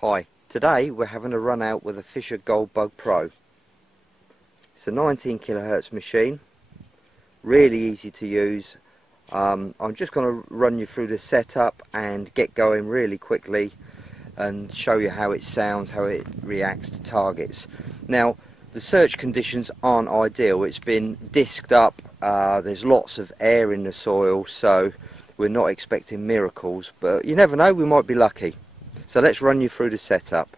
Hi, today we're having a run out with a Fisher Goldbug Pro. It's a 19 kHz machine, really easy to use. I'm just going to run you through the setup and get going really quickly and show you how it sounds, how it reacts to targets. Now, the search conditions aren't ideal. It's been disked up, there's lots of air in the soil, so we're not expecting miracles, but you never know, we might be lucky. So let's run you through the setup.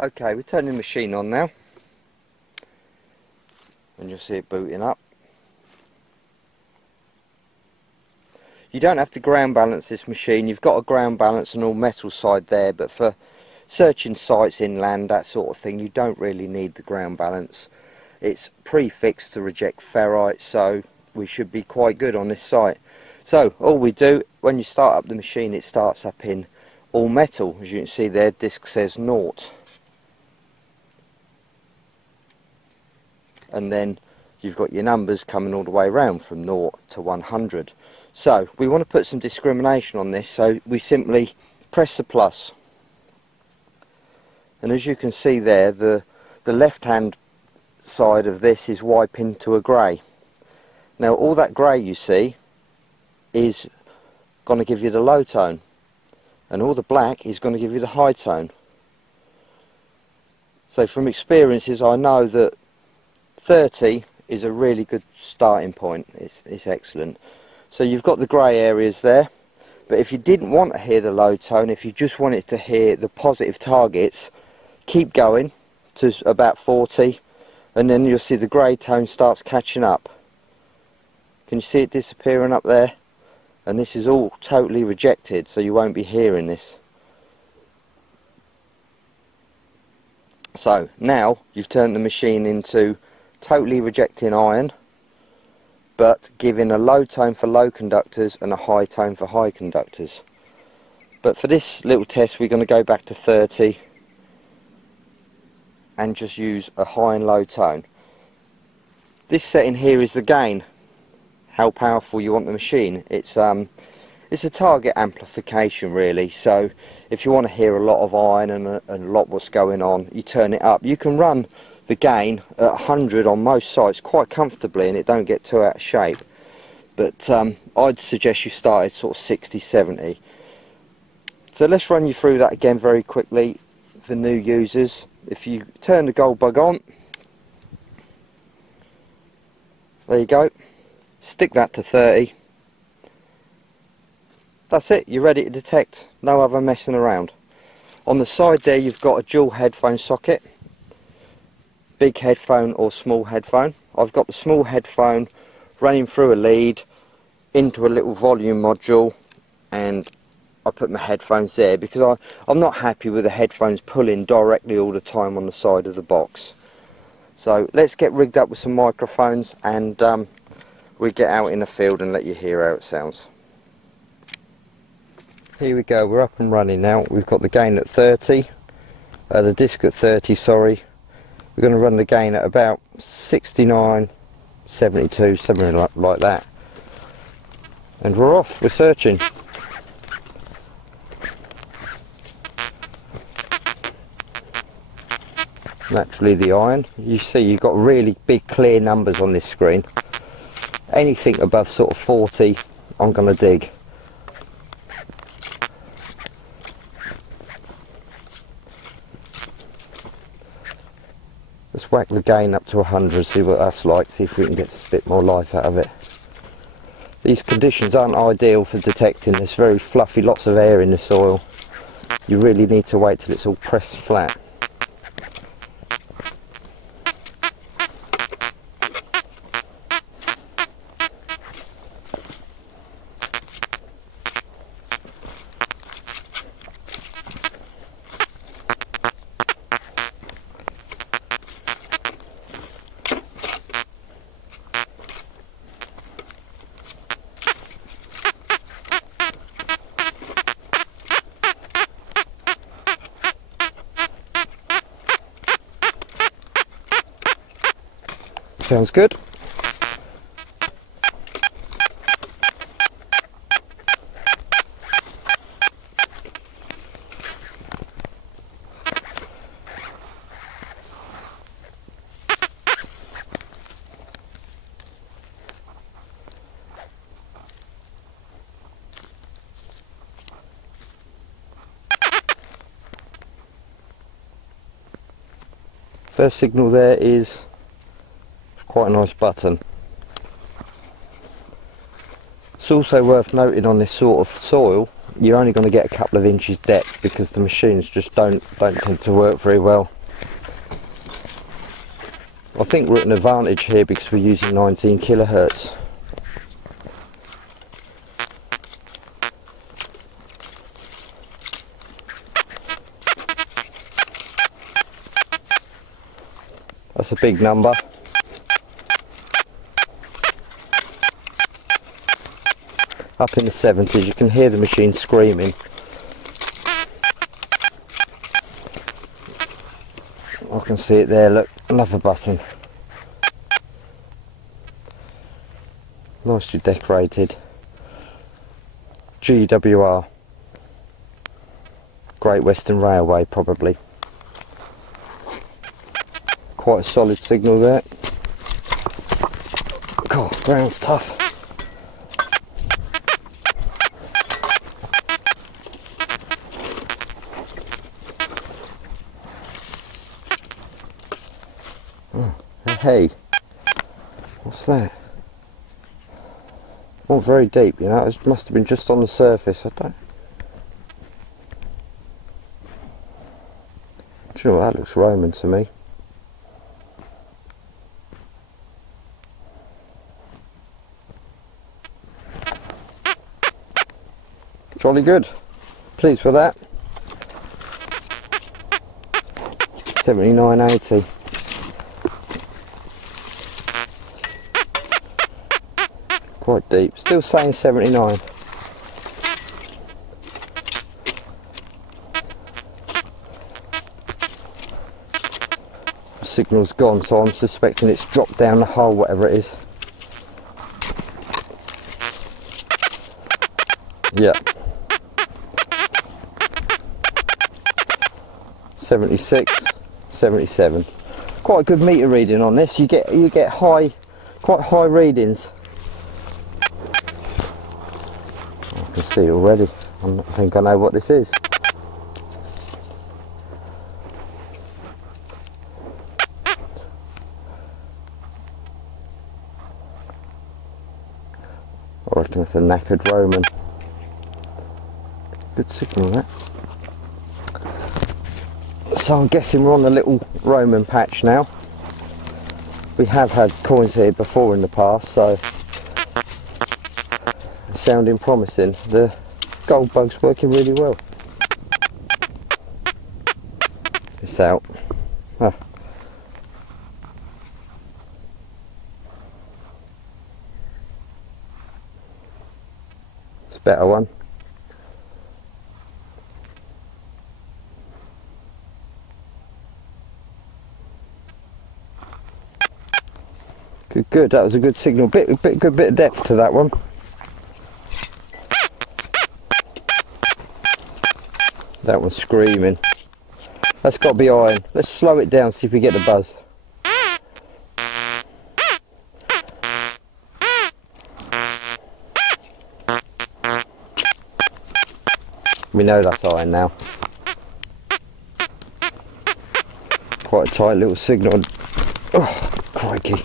Okay, we're turning the machine on now, and you'll see it booting up. You don't have to ground balance this machine. You've got a ground balance and all metal side there, but for searching sites inland, that sort of thing, you don't really need the ground balance. It's prefixed to reject ferrite, so we should be quite good on this site. So all we do, when you start up the machine, it starts up in all metal. As you can see there, disc says 0. And then you've got your numbers coming all the way around from 0 to 100. So we want to put some discrimination on this, so we simply press the plus. And as you can see there, the left hand side of this is wiping to a grey. Now all that grey you see is going to give you the low tone, and all the black is going to give you the high tone. So from experiences, I know that 30 is a really good starting point. It's excellent. So you've got the grey areas there, but if you didn't want to hear the low tone, if you just wanted to hear the positive targets, keep going to about 40, and then you'll see the grey tone starts catching up. Can you see it disappearing up there? And this is all totally rejected, so you won't be hearing this. So now you've turned the machine into totally rejecting iron, but giving a low tone for low conductors and a high tone for high conductors. But for this little test, we're going to go back to 30 and just use a high and low tone. This setting here is the gain, how powerful you want the machine. It's a target amplification really, so if you want to hear a lot of iron and a lot what's going on, you turn it up. You can run the gain at 100 on most sites quite comfortably and it don't get too out of shape, but I'd suggest you start at sort of 60-70. So let's run you through that again very quickly for new users. If you turn the Goldbug on, there you go, stick that to 30. That's it, you're ready to detect, no other messing around. On the side there you've got a dual headphone socket, big headphone or small headphone. I've got the small headphone running through a lead into a little volume module, and I put my headphones there because I'm not happy with the headphones pulling directly all the time on the side of the box. So let's get rigged up with some microphones and we get out in the field and let you hear how it sounds. Here we go, we're up and running now. We've got the gain at 30, the disc at 30, sorry. We're going to run the gain at about 69, 72, something like that. And we're off, we're searching. Naturally the iron, you see you've got really big clear numbers on this screen. Anything above sort of 40 I'm going to dig. Let's whack the gain up to 100, see what that's like, see if we can get a bit more life out of it. These conditions aren't ideal for detecting, there's very fluffy, lots of air in the soil. You really need to wait till it's all pressed flat. Sounds good. First signal there is quite a nice button. It's also worth noting on this sort of soil, you're only going to get a couple of inches depth because the machines just don't tend to work very well. I think we're at an advantage here because we're using 19 kilohertz. That's a big number. Up in the 70s, you can hear the machine screaming. I can see it there, look, another button. Nicely decorated. GWR. Great Western Railway, probably. Quite a solid signal there. God, ground's tough. Oh, hey, what's that? Not very deep, you know. It must have been just on the surface. I don't. Do you know what? That looks Roman to me. Jolly good. Pleased with that. 79.80. Quite deep. Still saying 79. The signal's gone, so I'm suspecting it's dropped down the hole, whatever it is. Yeah. 76, 77. Quite a good meter reading on this. You get quite high readings. I can see already. I think I know what this is. I reckon it's a knackered Roman. Good signal, that. So I'm guessing we're on the little Roman patch now. We have had coins here before in the past, so it's sounding promising. The Goldbug's working really well. It's out. Ah. It's a better one. Good, that was a good signal. Good bit of depth to that one. That one's screaming. That's got to be iron. Let's slow it down, see if we get the buzz. We know that's iron now. Quite a tight little signal. Oh, crikey.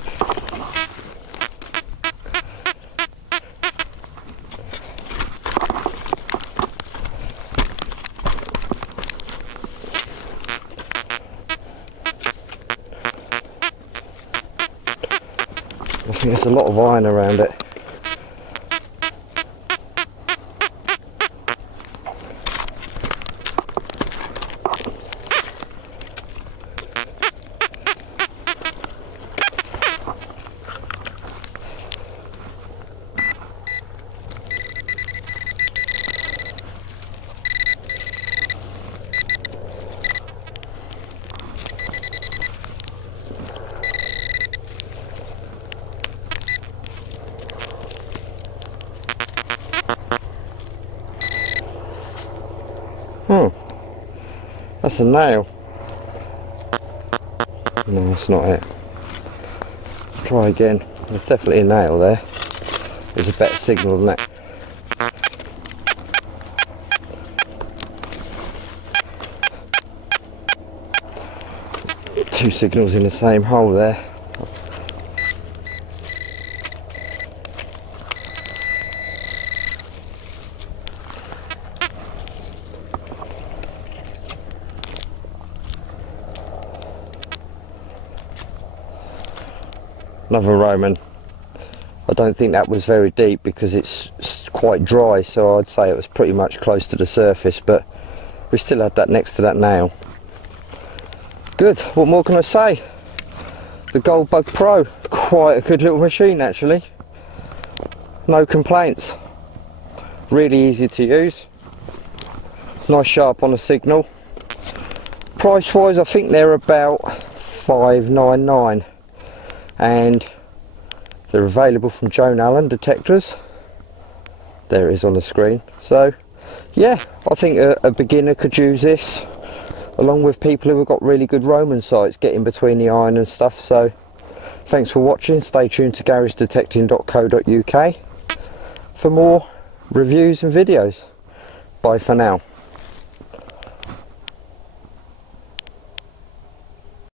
I think there's a lot of iron around it. That's a nail. No, that's not it. Try again. There's definitely a nail there. There's a better signal than that. two signals in the same hole there. Another Roman. I don't think that was very deep because it's quite dry, so I'd say it was pretty much close to the surface, but we still had that next to that nail. Good, what more can I say? The Goldbug Pro, quite a good little machine actually. No complaints. Really easy to use. Nice sharp on the signal. Price wise I think they're about $5.99 and they're available from Joan Allen Detectors. There it is on the screen. So yeah, I think a beginner could use this along with people who have got really good Roman sights getting between the iron and stuff. So thanks for watching. Stay tuned to garagedetecting.co.uk for more reviews and videos. Bye for now.